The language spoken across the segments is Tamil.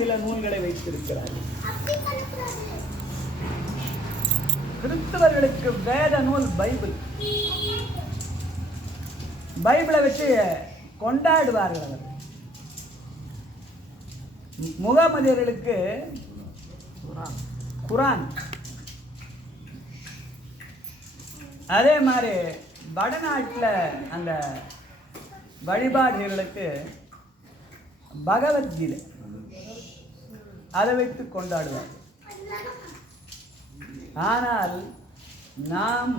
சில நூல்களை வைத்திருக்கிறார்கள். கிறிஸ்தவர்களுக்கு வேத நூல் பைபிள். பைபிளை வச்சு கொண்டாடுவார்கள் அவர்கள். முகமதியர்களுக்கு குரான். அதே மாதிரி வடநாட்டில் அந்த வழிபாடுகளுக்கு பகவத்கீதை, அதை வைத்து கொண்டாடுவார். ஆனால் நாம்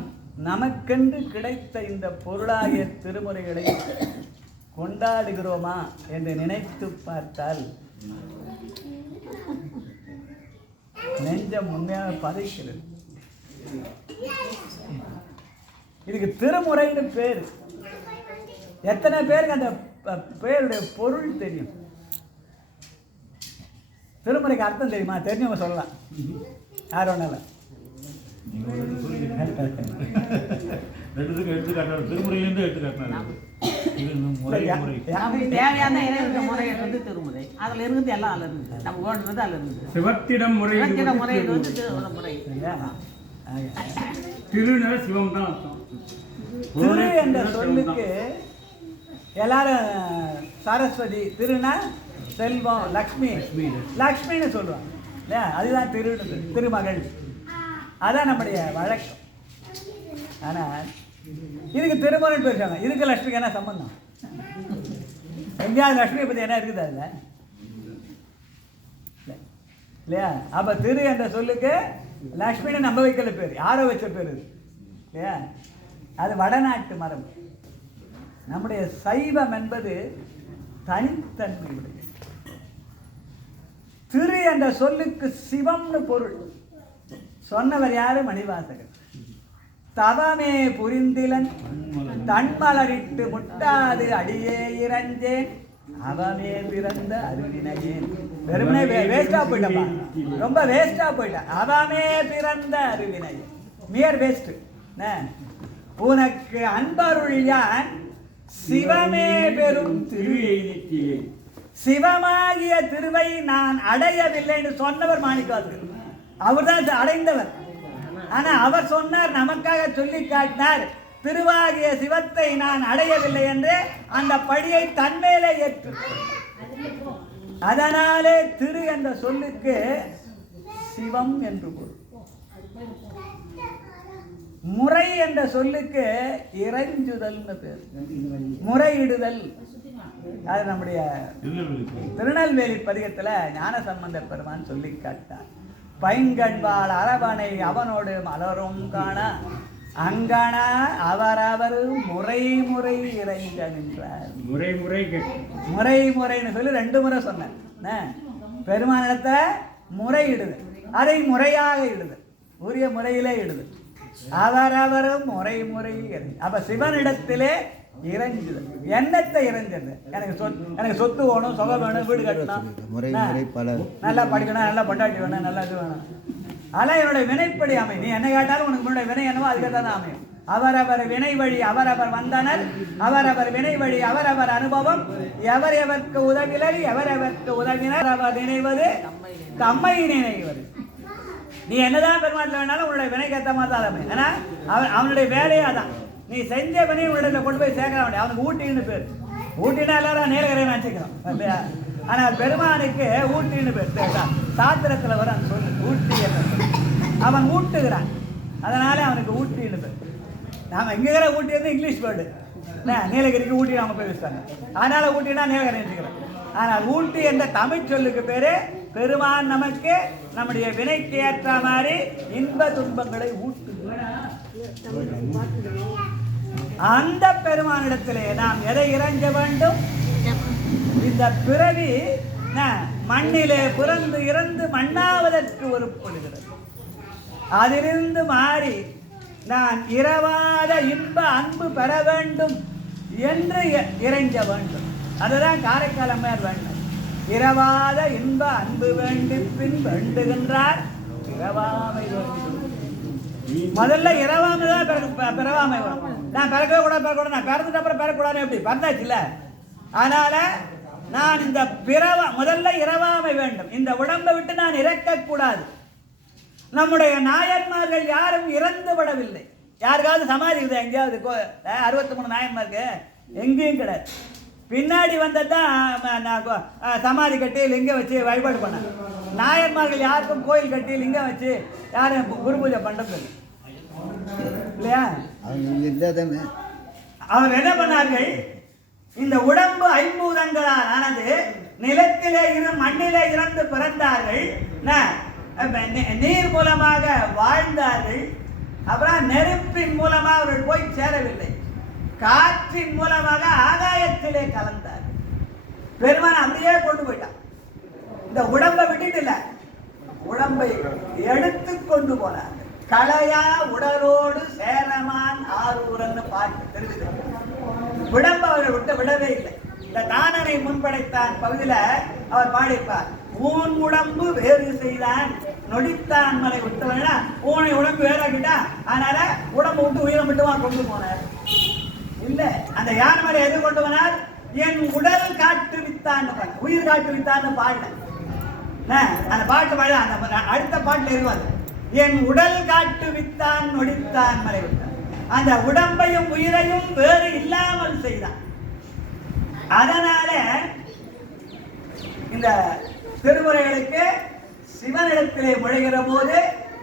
நமக்கென்று கிடைத்த இந்த பொருளாகிய திருமுறைகளை கொண்டாடுகிறோமா என்று நினைத்து பார்த்தால் நெஞ்சம் உண்மையாக பதைக்கிறது. இதுக்கு திருமுறைன்னு பேர். எத்தனை பேருக்கு அந்த பேருடைய பொருள் தெரியும்? திருமுறைக்கு அர்த்தம் தெரியுமா? தெரிஞ்சவங்க சொல்லலாம். யார் ஒன்றும் திருமுறையிலிருந்து எடுத்துக்காட்டினார். தேவையான திருமுறை அதுல இருந்து எல்லாம் அதுல இருந்து நம்ம வேணுறது அதுல இருந்து சிவத்திடம் முறை முறை திருநர சிவம் தான் அர்த்தம். திரு என்ற சொல்லுக்கு எல்லாரும் சரஸ்வதி, திருனா செல்வம், லக்ஷ்மி, லக்ஷ்மின்னு சொல்லுவாங்க இல்லையா? அதுதான் திருமகள். அதான் நம்முடைய வழக்கம். ஆனால் இதுக்கு திருமணம் பேசுவாங்க. இதுக்கு லக்ஷ்மிக்கு என்ன சம்பந்தம்? எங்கேயாவது லக்ஷ்மியை பற்றி என்ன இருக்குது அதில் இல்லையா? அப்போ திரு என்ற சொல்லுக்கு லக்ஷ்மின்னு நம்ப வைக்கல பேர். யாரோ வச்ச பேர் இது இல்லையா? அது வடநாட்டு மரபு. நம்முடைய சைவம் என்பது தனித்தன்மை உடைய. திரு என்ற சொல்லுக்கு சிவம்னு பொருள். சொன்னவர் யாரு? மணிவாசகர். தவமே புரிந்திலன் தன்மலரிட்டு முட்டாது அடியே இறஞ்சேன் அவமே பிறந்த அருவினையேன். வெறுமனே வேஸ்டா போயிட்டப்பா, ரொம்ப வேஸ்டா போயிட்டா. அவமே பிறந்த அருவினையேன், மியர் வேஸ்ட். உனக்கு அன்பருள் யான் சிவமே பெரும் திரு. சிவமாகிய திருவை நான் அடையவில்லை என்று சொன்னவர் மாணிக்கவாசகர். அவர் தான் அடைந்தவர். ஆனா அவர் சொன்னார், நமக்காக சொல்லி காட்டினார், திருவாகிய சிவத்தை நான் அடையவில்லை என்று அந்த படியை தன்மேலே ஏற்று. அதனாலே திரு என்ற சொல்லுக்கு சிவம் என்று பொருள். முறை என்ற சொல்லுக்கு இறைஞ்சுதல் பேர். முறையிடுதல். அது நம்முடைய திருநெல்வேலி பதிகத்தில் ஞானசம்பந்த பெருமான் சொல்லி காட்டார். பைங்கண்பால் அரவணை அவனோடு மலரும் காண அங்கான அவரவர் முறை முறை இறைஞ்ச நின்றார். முறை முறைன்னு சொல்லி 2 முறை சொன்னேன். பெருமானிடத்தை முறையிடுது, அதை முறையாக இடுது, உரிய முறையிலே இடுது. அவரவரும் முறை முறை இறைஞ்சு. அப்ப சிவனிடத்திலே இறைஞ்சுது. என்னத்தை இறைஞ்சது? எனக்கு சொத்து வேணும், சுகம் வேணும், வீடு கட்டணும், நல்லா படிக்கணும், நல்லா பொண்டாட்டி வேணும், நல்லா இது வேணும். ஆனால் என்னுடைய வினைப்படி அமையும். நீ என்ன கேட்டாலும் உனக்கு உன்னுடைய வினை என்னவோ அதுக்காக தான் அமையும். அவரவர் வினை வழி அவரவர் வந்தனர், அவரவர் வினை வழி அவரவர் அனுபவம். எவர் எவருக்கு உதவிலர் எவரவருக்கு உதவினர் அவர் நினைவது தம்மை நினைவது. நீ என்னதான் பெருமாட்டில் வேணாலும் உன்னுடைய வினைக்கு ஏற்ற மாதிரி தான் அமையும். ஏன்னா அவனுடைய வேலையே அதான். நீ செஞ்ச வினை உன்னிடத்தை கொண்டு போய் சேர்க்க வேண்டிய. அவனுக்கு ஊட்டின்னு பேர். ஊட்டினா எல்லாரும் நீலகரையை நினச்சிக்கிறோம் இல்லையா? ஆனால் பெருமானுக்கு ஊட்டின்னு பேர். சாத்திரத்தில் வர அந்த சொல்லு ஊட்டி என்ன. அவன் ஊட்டுகிறான், அதனால அவனுக்கு ஊட்டின்னு பேர். நாம் எங்கே ஊட்டி வந்து இங்கிலீஷ் வேர்டு. நீலகிரிக்கு ஊட்டி அவங்க போய் வச்சுட்டாங்க, அதனால ஊட்டினா நீலகரை நினச்சிக்கிறோம். ஆனால் ஊட்டி என்ற தமிழ் சொல்லுக்கு பேரு பெருமான் நமக்கு நம்முடைய வினைக்கு ஏற்ற மாதிரி இன்ப துன்பங்களை ஊட்டுகிறான். அந்த பெருமானிடத்திலே நாம் எதை இறங்க வேண்டும்? இந்த பிறவி மண்ணிலே பிறந்து இறந்து மண்ணாவதற்கு ஒருப்படுகிறது. அதிலிருந்து மாறி நான் இரவாத இன்ப அன்பு பெற வேண்டும் என்று இறைஞ்ச வேண்டும். அதுதான் காரைக்கால் அம்மையார் வேண்டும். இரவாத இன்ப அன்பு வேண்டி பின் வேண்டுகின்றார் இரவாமை வேண்டும். முதல்ல இரவாமை தான் பிறவாமை வரும். நான் பிறக்கவே கூடாது, நான் பிறந்துட்டு அப்புறம் பிறக்கூடாது. எப்படி பிறந்தாச்சு இல்லை? அதனால நான் இந்த முதல்ல இரவாமை வேண்டும். இந்த உடம்பை விட்டு நான் இறக்கக்கூடாது. நம்முடைய நாயன்மார்கள் யாரும் இறந்து விடவில்லை. யாருக்காவது சமாதி இருக்குது எங்கேயாவது? 63 நாயன்மாருக்கு எங்கேயும் கிடையாது. பின்னாடி வந்ததான் சமாதி கட்டி லிங்கம் வச்சு வழிபாடு பண்ணாங்க. நாயன்மார்கள் யாருக்கும் கோயில் கட்டி லிங்கம் வச்சு யாரும் குரு பூஜை பண்ணுறது இல்லையா? அவர் என்ன பண்ணார்கள்? இந்த உடம்பு ஐம்பூதங்களால் ஆனது. நிலத்திலே மண்ணிலே இருந்து பிறந்தார்கள், நீர் மூலமாக வாழ்ந்தார்கள், அப்புறம் நெருப்பின் மூலமாக அவர்கள் போய் சேரவில்லை, காற்றின் மூலமாக ஆகாயத்திலே கலந்தார். பெருமான் அப்படியே கொண்டு போயிட்டான். இந்த உடம்பை விட்டுட்டு இல்ல, உடம்பை எடுத்து கொண்டு போனார். களையா உடலோடு சேரமான் ஆரூரன்னு பாட்டு தெரிவித்து உடம்பை அவர்கள் விட்டு விடவே இல்லை. இந்த தானனை முன்படைத்தான் பகுதியில அவர் பாடிப்பார். ஊன் உடம்பு வேறு செய்தான் நொடித்தான் மலை விட்டவனா, ஊனை உடம்பு வேறாக்கிட்டா, அதனால உடம்பு விட்டு உயிரை மட்டுமா கொண்டு போனார். இல்ல, அந்த யானை மேல எது கொண்டு போனார்? என் உடல் காட்டு வித்தான்னு உயிர் காட்டு வித்தான்னு பாடல. அந்த பாட்டு பாட அந்த அடுத்த பாட்டுல இருவாங்க. என் உடல் காட்டு வித்தான் நொடித்தான் மலை விட்டான். அந்த உடம்பையும் உயிரையும் வேறு இல்லாமல் செய்தான். அதனால இந்த திருமுறைகளுக்கு சிவனிடத்திலே முழைகிற போது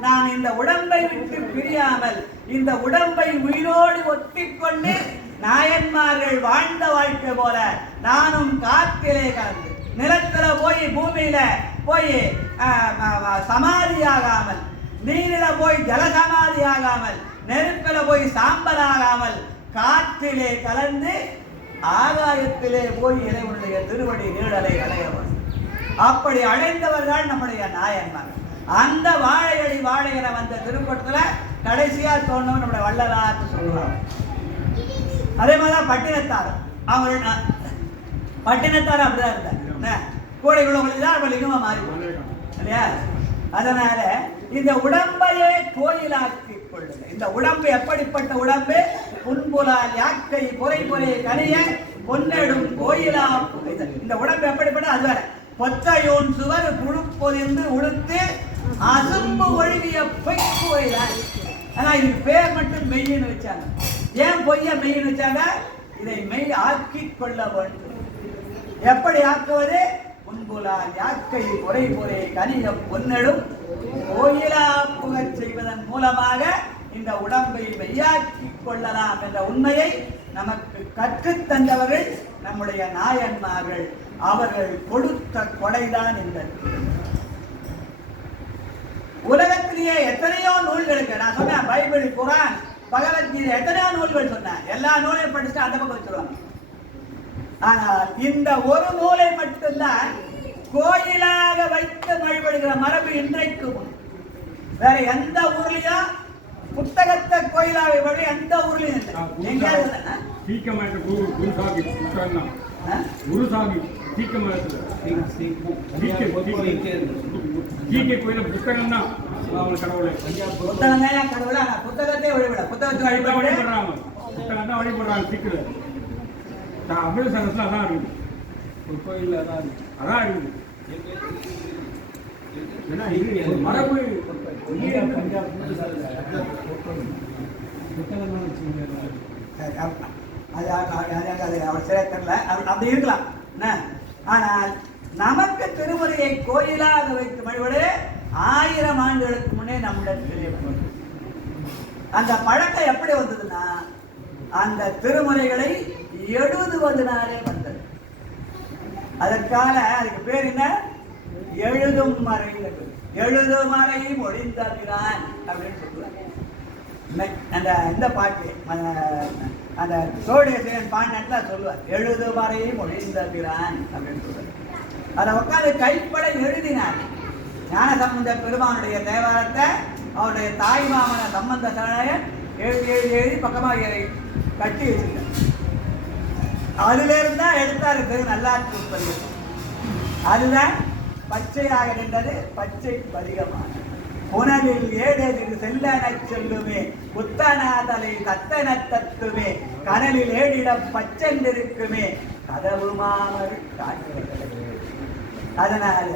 நான் இந்த உடம்பை விட்டு பிரியாமல் இந்த உடம்பை உயிரோடு ஒட்டிக்கொண்டு நாயன்மார்கள் வாழ்ந்த வாழ்க்கை போல நானும் காற்றிலே கலந்து நிலத்துல போய் பூமியில போய் சமாதியாகாமல், நீரில போய் ஜலசமாதியாகாமல், நெருப்பில போய் சாம்பலாகாமல் காற்றிலே கலந்து ஆகாயத்திலே போய் இறைவனுடைய திருவடி நீழலை அடையவர். அப்படி அடைந்தவர்கள் நம்முடைய நாயன்மார். அந்த வாழையடி வாழையர வந்த திருப்பத்துல கடைசியா தோணும் நம்முடைய வள்ளலார்னு சொல்லுவாங்க. அதே மாதிரிதான் பட்டினத்தார். அவங்க பட்டினத்தார் அப்படிதான் இருந்தார். கோடை குளம் லிங்கமா மாறி இல்லையா? அதனால இந்த உடம்பையே கோயிலாக்கி கொள்ளுங்க. இந்த உடம்பு எப்படிப்பட்ட உடம்பு? புன்புலால் யாக்கை பொறை பொறை கனிய பொன்னெடும் கோயிலா. இந்த உடம்பு எப்படிப்பட்ட அது வேற. பொற்றையோன் சுவர் புழுப்பொறிந்து உடுத்து அசும்பு ஒழுகிய பொய்க்குவைதான். ஆனா இதுக்கு பேர் மட்டும் மெய்யின்னு வச்சாங்க. ஏன் பொய்ய மெய்யின்னு வச்சாங்க? இதை மெய் ஆக்கி கொள்ள வேண்டும். எப்படி ஆக்குவது? முன்புலால் யாக்கை பொறை பொறை கனிய பொன்னெடும் கோயிலா புகச் செய்வதன் மூலமாக இந்த உடம்பை மெய்யாக்கி கொள்ளலாம் என்ற உண்மையை நமக்கு கற்றுத் தந்தவர்கள் நம்முடைய நாயன்மார்கள். அவர்கள் கொடுத்த கொடைதான் இந்த உலகத்திலேயே எத்தனையோ நூல்களுக்கு நான் சொன்னேன். பைபிள், குரான், பகவத்கீதை, எத்தனையோ நூல்கள் சொன்னேன். எல்லா நூலையும் படிச்சுட்டு அந்த பக்கம் வச்சிருவாங்க. ஆனால் இந்த ஒரு நூலை மட்டும்தான் கோயிலாக வைத்து வழிபடுகிற மரபு இன்றைக்கு. வேற எந்த ஊர்லயும் புத்தகத்தை கோயிலாக வழி எந்த ஊர்லயும் புத்தகம் தான் கடவுளை புத்தகத்தை வழிபட புத்தகத்தை வழிபடுறாங்க. புத்தகம் தான் வழிபடுறாங்க. சீக்கிரம் அமிர்தசரஸ்ல அதான் இருக்குது. ஒரு கோயில்ல அதான் இருக்குது. மரபு அப்படி இருக்கலாம். ஆனால் நமக்கு திருமுறையை கோயிலாக வைத்து வழிபட 1000 ஆண்டுகளுக்கு முன்னே நம்மிடம் அந்த பழக்கம் எப்படி வந்ததுன்னா, அந்த திருமுறைகளை எழுதுவதனாலே வந்தது. அதற்கான அதுக்கு பேர் என்ன? எழுதும் மறை. எழுதுமறை மொழிந்தபிரான் அப்படின்னு சொல்லுவாங்க. அந்த இந்த பாட்டு அந்த சோழேசன் பாண்டியன்ல சொல்லுவார். எழுதுமறை மொழிந்தபிரான் அப்படின்னு சொல்லுவார். அதை உட்காந்து கைப்பட எழுதினார். ஞானசம்பந்த பெருமானுடைய தேவாரத்தை அவருடைய தாய் மாமன சம்பந்த சரணயன் எழுதி பக்கமாக கட்டி வச்சிருக்கார். அதுல இருந்தா எடுத்தாரு திரு நல்லாட்சி உற்பத்தி. அதுதான் பச்சையாக நின்றது. பச்சை பதிகமான புனலில் ஏடெதிர் செல்லன செல்லுமே புத்தனாதலை தத்தன தத்துமே கனலில் ஏடிடம் பச்சென்றிருக்குமே கதவு மாமறு காட்டுகிறது. அதனால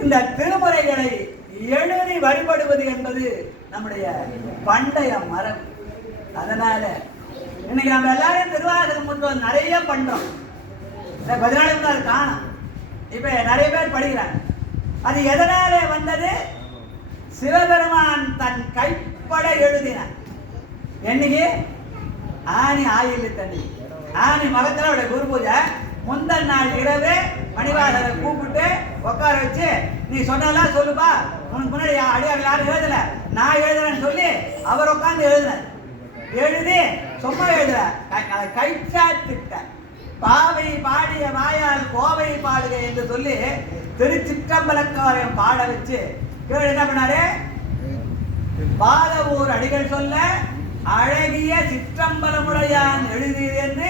இந்த திருமுறைகளை எழுதி வழிபடுவது என்பது நம்முடைய பண்டைய மரபு. அதனால இன்னைக்கு நம்ம எல்லாரும் திருவாசகம் புத்தகம் நிறைய பண்றோம். 14 காணும். இப்ப நிறைய பேர் படிக்கிறாங்க. அது எதனால வந்தது? சிவபெருமான் தன் கைப்பட எழுதினார். என்னைக்கு? ஆனி ஆயில் தண்ணி ஆனி மகத்துல அவருடைய குரு பூஜை முந்தன் நாள் இரவு மணிவாசரை கூப்பிட்டு உட்கார வச்சு, நீ சொன்னதெல்லாம் சொல்லுப்பா, உனக்கு முன்னாடி அடியார் யாரும் எழுதல, நான் எழுதுறேன்னு சொல்லி அவர் உட்காந்து எழுதினார். எழுதி சும்மா எழுதுற கைச்சாத்திட்ட பாவை பாடிய வாயால் கோவை பாடுக என்று சொல்லி திருச்சிற்றம்பலக்காரையும் பாட வச்சு என்ன பண்ணாரு? பாதவூர் அடிகள் சொல்ல அழகிய சிற்றம்பலமுடையான் எழுதியது என்று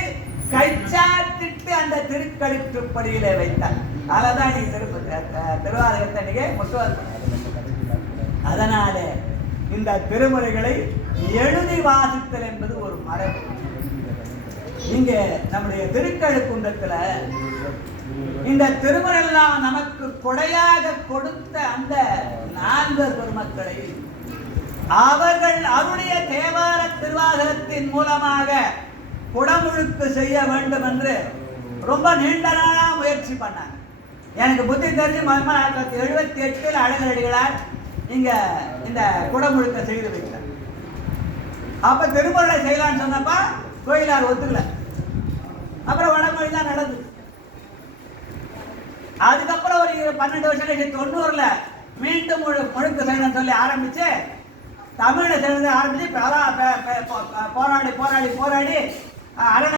கைச்சாத்திட்டு அந்த திருக்கடிற்றுப்படியில வைத்தார். அதனால்தான் நீங்க திருவாரகத்தன்னைக்கு முற்றுவார். அதனால இந்த திருமுறைகளை எழுதி வாசித்தல் என்பது ஒரு மரபு. இங்க நம்முடைய திருக்கழுக்குன்றத்துல இந்த திருமுறையெல்லாம் நமக்கு கொடையாக கொடுத்த அந்த நால்வர் பெருமக்களை அவர்கள் அவருடைய தேவார திருவாசகத்தின் மூலமாக குடமுழுக்கு செய்ய வேண்டும் என்று ரொம்ப நீண்ட நாளா முயற்சி பண்ணாங்க. எனக்கு புத்தி தெரிஞ்சு 1978 அழகரடிகளார் இங்க இந்த குடமுழுக்க செய்து வைக்கிறார். அப்ப திருமுறை செய்யலான்னு சொன்னப்ப கோயிலார் ஒத்துக்கல. அப்புறம் வடமொழி தான் நடந்தது. அதுக்கப்புறம் ஒரு 12 வருஷம் கழிச்சு 90ல மீண்டும் முழுக்க செய்யணும்னு சொல்லி ஆரம்பிச்சு தமிழை செய்யறது ஆரம்பிச்சு போராடி